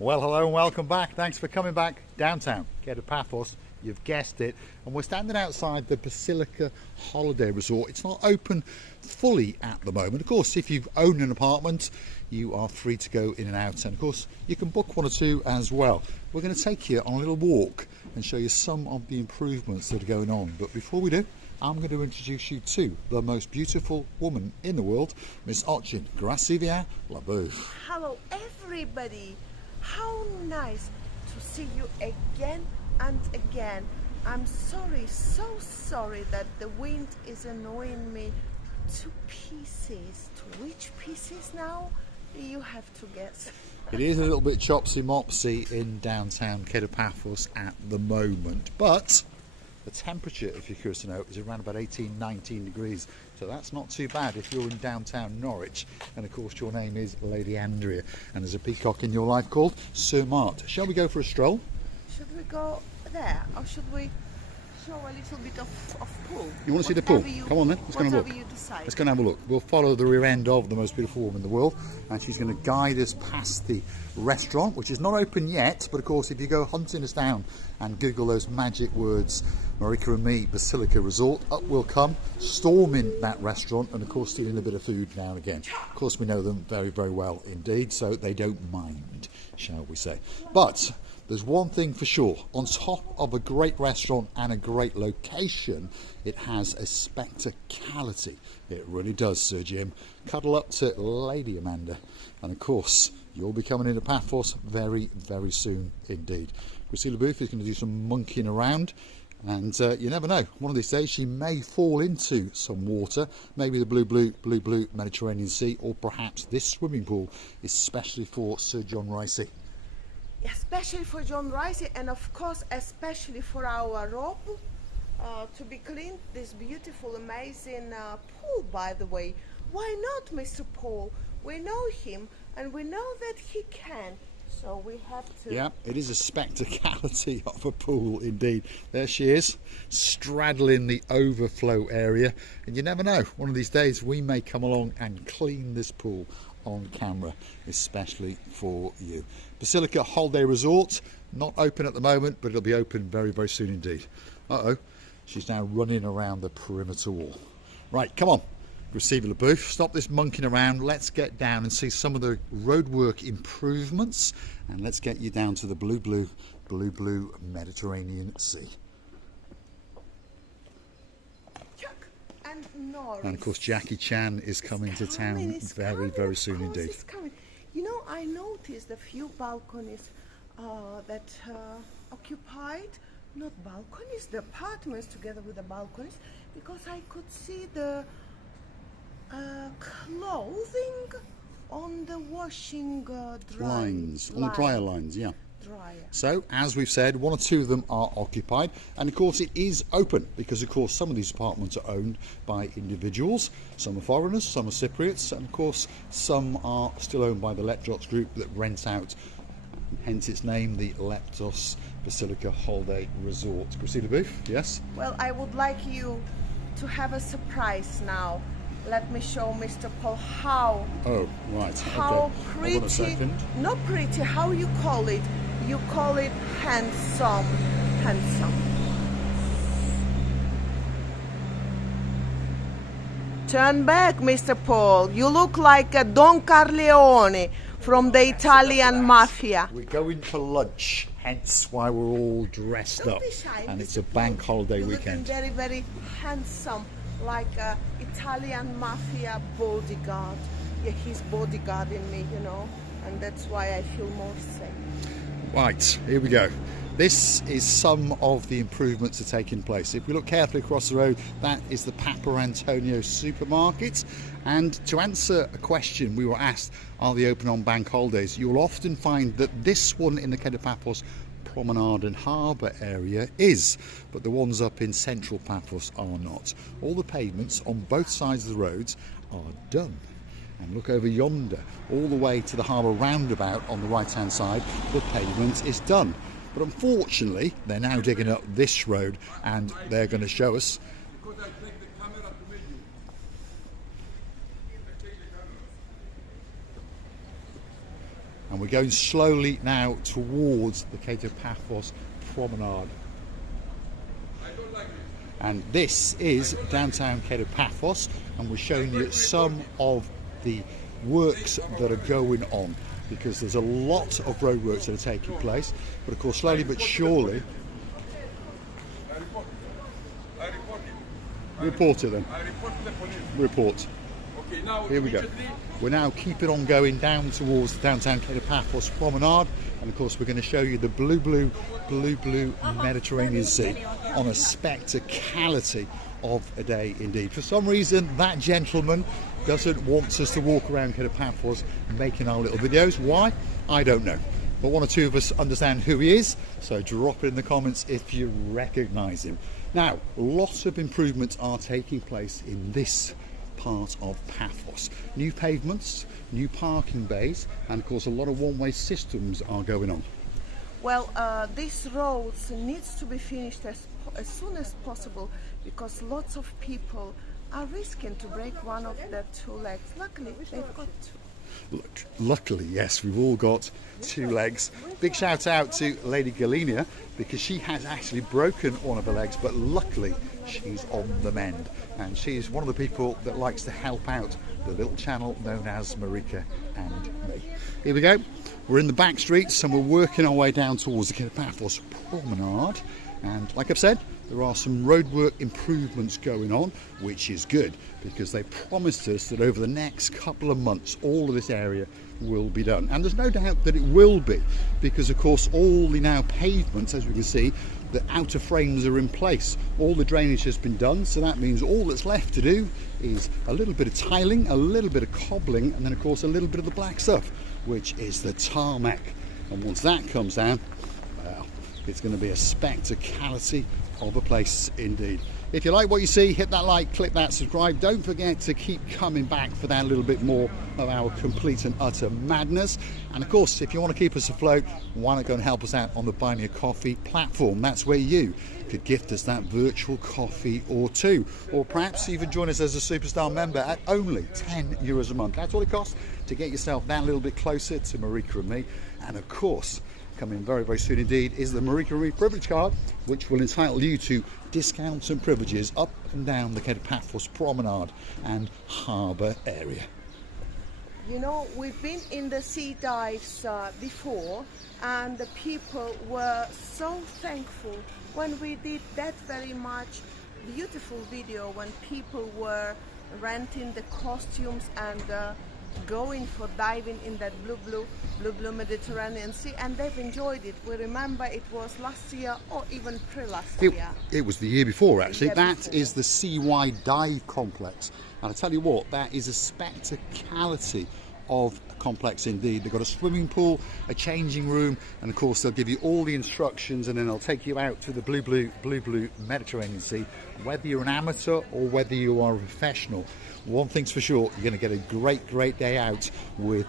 Well, hello and welcome back. Thanks for coming back downtown, Kato Paphos. You've guessed it. And we're standing outside the Basilica Holiday Resort. It's not open fully at the moment. Of course, if you've owned an apartment, you are free to go in and out. And of course, you can book one or two as well. We're going to take you on a little walk and show you some of the improvements that are going on. But before we do, I'm going to introduce you to the most beautiful woman in the world, Miss Ochin. Grazie via la bouffe. Hello everybody. How nice to see you again and again. I'm sorry, so sorry that the wind is annoying me to pieces. To which pieces now? You have to guess. It is a little bit chopsy-mopsy in downtown Kato Paphos at the moment, but the temperature, if you're curious to know, is around about 18, 19 degrees. So that's not too bad if you're in downtown Norwich. And of course your name is Lady Andrea. And there's a peacock in your life called Sir Mart. Shall we go for a stroll? Should we go there or should we show a little bit of pool? You want to see the pool? Come on then, let's go and have a look. You decide. Let's go and have a look. We'll follow the rear end of the most beautiful woman in the world, and she's going to guide us past the restaurant, which is not open yet, but of course if you go hunting us down and Google those magic words, Marika and me, Basilica Resort, up we'll come, storming that restaurant, and of course stealing a bit of food now and again. Of course we know them very, very well indeed, so they don't mind, shall we say. But there's one thing for sure, on top of a great restaurant and a great location, it has a spectacality. It really does, Sir Jim. Cuddle up to Lady Amanda. And of course, you'll be coming into Paphos very, very soon indeed. Priscilla Booth is going to do some monkeying around. And you never know, one of these days she may fall into some water, maybe the blue Mediterranean Sea, or perhaps this swimming pool is specially for Sir John Ricey. Especially for John Ricey, and of course especially for our robe to be cleaned. This beautiful, amazing pool, by the way. Why not, Mr. Paul? We know him and we know that he can. So we have to... Yeah, it is a spectacality of a pool indeed. There she is, straddling the overflow area. And you never know, one of these days we may come along and clean this pool on camera, especially for you. Basilica Holiday Resort, not open at the moment, but it'll be open very, very soon indeed. Uh-oh, she's now running around the perimeter wall. Right, come on. Receiver the booth, stop this monkeying around, let's get down and see some of the roadwork improvements, and let's get you down to the blue Mediterranean Sea. And of course Jackie Chan is coming to town very soon indeed. You know, I noticed a few balconies that occupied, not balconies, the apartments together with the balconies, because I could see the clothing on the washing lines, on the dryer lines, yeah. Dryer. So, as we've said, one or two of them are occupied, and of course it is open, because of course some of these apartments are owned by individuals, some are foreigners, some are Cypriots, and of course some are still owned by the Leptos group that rent out, hence its name, the Leptos Basilica Holiday Resort. Priscilla Booth, yes? Well, I would like you to have a surprise now. Let me show Mr. Paul how. Oh, right. How okay. pretty. Hold on a second. Not pretty. How you call it? You call it handsome. Handsome. Turn back, Mr. Paul. You look like a Don Corleone from the Italian mafia. We're going for lunch, hence why we're all dressed up. And it's a bank holiday weekend. You're looking very, very handsome, like a Italian mafia bodyguard. Yeah, he's bodyguarding me, you know, and that's why I feel more safe. Right, here we go. This is some of the improvements that are taking place. If we look carefully across the road, that is the Papa Antonio supermarket. And to answer a question we were asked, are they open on bank holidays? You'll often find that this one in the Kato Paphos Promenade and Harbour area is, but the ones up in central Paphos are not. All the pavements on both sides of the roads are done. And look over yonder, all the way to the harbour roundabout on the right hand side, the pavement is done. But unfortunately, they're now digging up this road, and they're going to show us. and we're going slowly now towards the Kato Paphos Promenade. And this is downtown Kato Paphos, and we're showing you some of the works that are going on, because there's a lot of roadworks that are taking place, but of course slowly but surely. Report it then. Report. Okay, now here we go. We're now keeping on going down towards the downtown Kato Paphos Promenade, and of course we're going to show you the blue Mediterranean Sea on a spectacality of a day indeed. For some reason that gentleman doesn't want us to walk around Kato Paphos making our little videos. Why? I don't know. But one or two of us understand who he is, so drop it in the comments if you recognise him. Now, lots of improvements are taking place in this part of Paphos. New pavements, new parking bays, and of course a lot of one-way systems are going on. Well, this road needs to be finished as soon as possible, because lots of people are risking to break one of their two legs. Luckily, they've got two. Luckily, yes, we've all got two legs. Big shout out to Lady Galenia, because she has actually broken one of her legs, but luckily she's on the mend, and she's one of the people that likes to help out the little channel known as Marika and me. Here we go. We're in the back streets and we're working our way down towards the Paphos Promenade, and like I've said, there are some roadwork improvements going on, which is good, because they promised us that over the next couple of months all of this area will be done, and there's no doubt that it will be, because of course all the now pavements, as we can see, the outer frames are in place, all the drainage has been done, so that means all that's left to do is a little bit of tiling, a little bit of cobbling, and then of course a little bit of the black stuff, which is the tarmac. And once that comes down, well, it's going to be a spectacality of a place indeed. If you like what you see, hit that like, click that subscribe. Don't forget to keep coming back for that little bit more of our complete and utter madness. And of course, if you want to keep us afloat, why not go and help us out on the Buy Me a Coffee platform? That's where you could gift us that virtual coffee or two, or perhaps even join us as a superstar member at only €10 a month. That's all it costs to get yourself that little bit closer to Marika and me. And of course, coming very, very soon indeed is the Marika and me privilege card, which will entitle you to discounts and privileges up and down the Kato Paphos Promenade and harbour area. You know, we've been in the sea dives before, and the people were so thankful when we did that very much beautiful video when people were renting the costumes and going for diving in that blue Mediterranean Sea, and they've enjoyed it. We remember it was last year or even pre-last year. It was the year before actually. That before. is the Seawide Dive Complex, and I tell you what, that is a spectacality of a complex indeed. They've got a swimming pool, a changing room, and of course they'll give you all the instructions, and then they'll take you out to the blue Mediterranean Sea, whether you're an amateur or whether you are a professional. One thing's for sure, you're going to get a great day out with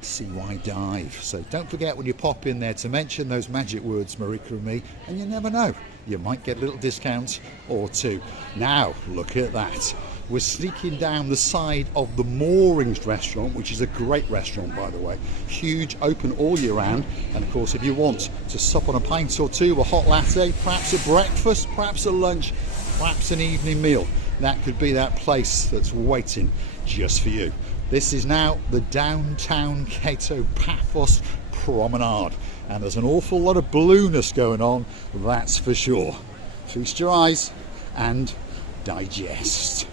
Seawide Dive. So don't forget when you pop in there to mention those magic words, Marika and me, and you never know, you might get a little discount or two. Now look at that. We're sneaking down the side of the Moorings restaurant, which is a great restaurant by the way, huge, open all year round, and of course if you want to sup on a pint or two, a hot latte, perhaps a breakfast, perhaps a lunch, perhaps an evening meal, that could be that place that's waiting just for you. This is now the downtown Kato Paphos Promenade, and there's an awful lot of blueness going on, that's for sure. Feast your eyes and digest.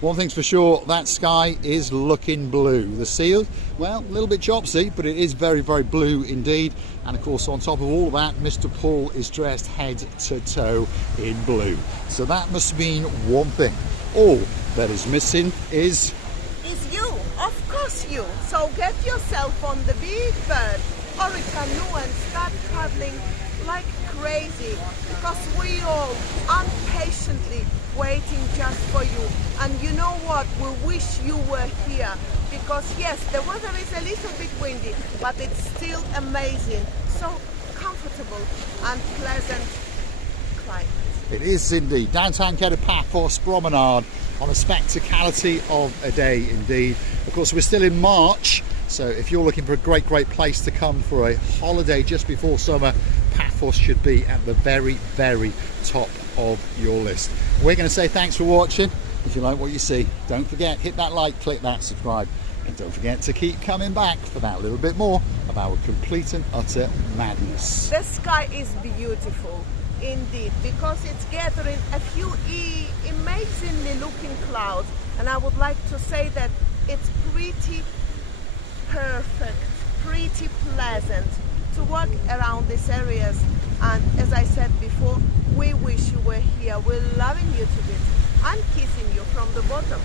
One thing's for sure, that sky is looking blue. The sea, well, a little bit chopsy, but it is very blue indeed. And of course, on top of all of that, Mr. Paul is dressed head to toe in blue. So that must mean one thing. All that is missing is you, of course you. So get yourself on the big bird or a canoe and start paddling like crazy, because we all impatiently waiting just for you. And you know what, we wish you were here, because yes, the weather is a little bit windy, but it's still amazing, so comfortable and pleasant climate. It is indeed downtown Kato Paphos Promenade on a spectacality of a day indeed. Of course, we're still in March, So if you're looking for a great place to come for a holiday just before summer, Paphos should be at the very top of your list. We're going to say thanks for watching. If you like what you see, don't forget, hit that like, click that subscribe, and don't forget to keep coming back for that little bit more of our complete and utter madness. The sky is beautiful indeed, because it's gathering a few amazingly looking clouds, and I would like to say that it's pretty perfect, pretty pleasant to walk around these areas. And as I said before, we wish you were here. We're loving you to bits. I'm kissing you from the bottom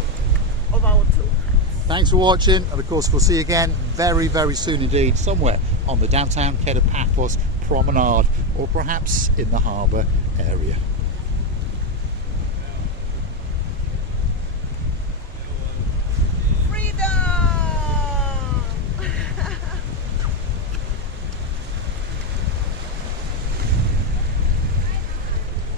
of our 2 hands. Thanks for watching, and of course we'll see you again very soon indeed, somewhere on the downtown Kato Paphos Promenade, or perhaps in the harbour area.